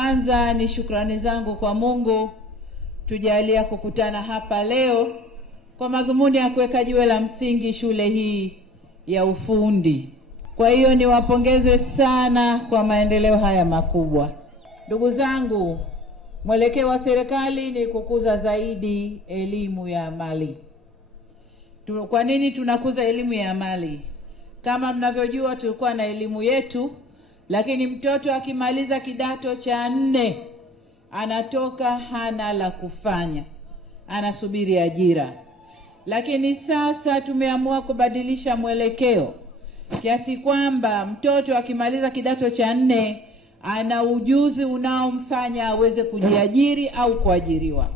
Kwanza ni shukrani zangu kwa Mungu tujalia kukutana hapa leo kwa madhumuni ya kuweka jiwe la msingi shule hii ya ufundi. Kwa hiyo niwapongeze sana kwa maendeleo haya makubwa. Ndugu zangu, mwelekeo wa serikali ni kukuza zaidi elimu ya amali. Kwa nini tunakuza elimu ya amali? Kama mnavyojua tulikuwa na elimu yetu, lakini mtoto akimaliza kidato cha 4 anatoka hana la kufanya, anasubiri ajira. Lakini sasa tumeamua kubadilisha mwelekeo kiasi kwamba mtoto akimaliza kidato cha 4 ana ujuzi unaomfanya aweze kujiajiri au kuajiriwa.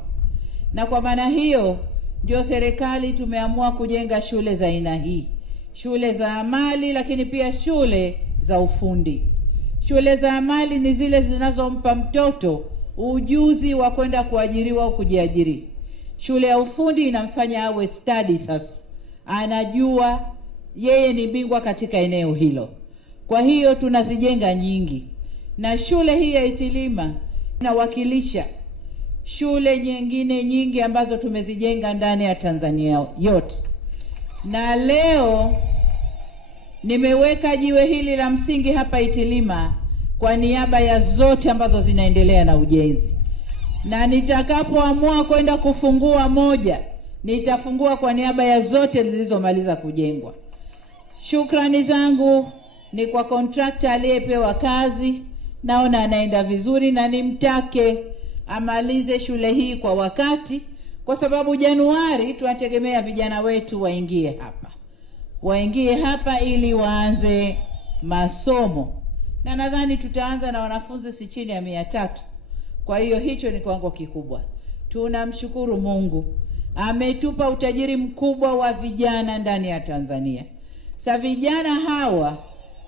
Na kwa maana hiyo ndio serikali tumeamua kujenga shule za aina hii, shule za amali, lakini pia shule za ufundi. Shule za amali ni zile zinazompa mtoto ujuzi wa kwenda kuajiriwa au kujiajiri. Shule ya ufundi inamfanya awe study sasa, anajua yeye ni bingwa katika eneo hilo. Kwa hiyo tunazijenga nyingi, na shule hii ya Itilima inawakilisha shule nyingine nyingi ambazo tumezijenga ndani ya Tanzania yote. Na leo nimeweka jiwe hili la msingi hapa Itilima kwa niaba ya zote ambazo zinaendelea na ujenzi. Na nitakapoamua kwenda kufungua moja, nitafungua kwa niaba ya zote zilizomaliza kujengwa. Shukrani zangu ni kwa contractor aliyepewa kazi, naona anaenda vizuri, na nimtake amalize shule hii kwa wakati, kwa sababu Januari tunategemea vijana wetu waingie hapa ili waanze masomo. Na nadhani tutaanza na wanafunzi si chini ya 300. Kwa hiyo hicho ni kiwango kikubwa. Tunamshukuru Mungu, ametupa utajiri mkubwa wa vijana ndani ya Tanzania. Sasa vijana hawa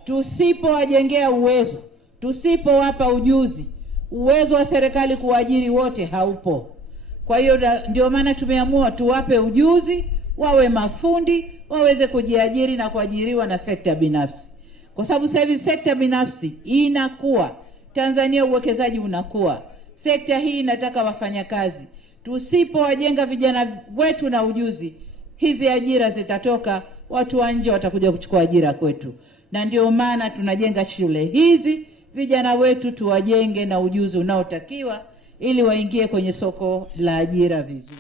tusipowajengea uwezo, tusipowapa uwezo wa serikali kuajiri wote haupo. Kwa hiyo ndio maana tumeamua tuwape ujuzi, wawe mafundi, waweze kujiajiri na kuajiriwa na sekta binafsi. Kwa sababu sasa hivi sekta binafsi inakuwa, Tanzania uwekezaji unakuwa. Sekta hii inataka wafanyakazi. Tusipowajenga vijana wetu na ujuzi, hizi ajira zitatoka, watu wa nje watakuja kuchukua ajira kwetu. Na ndio maana tunajenga shule hizi, vijana wetu tuwajenge na ujuzi unaotakiwa ili waingie kwenye soko la ajira vizuri.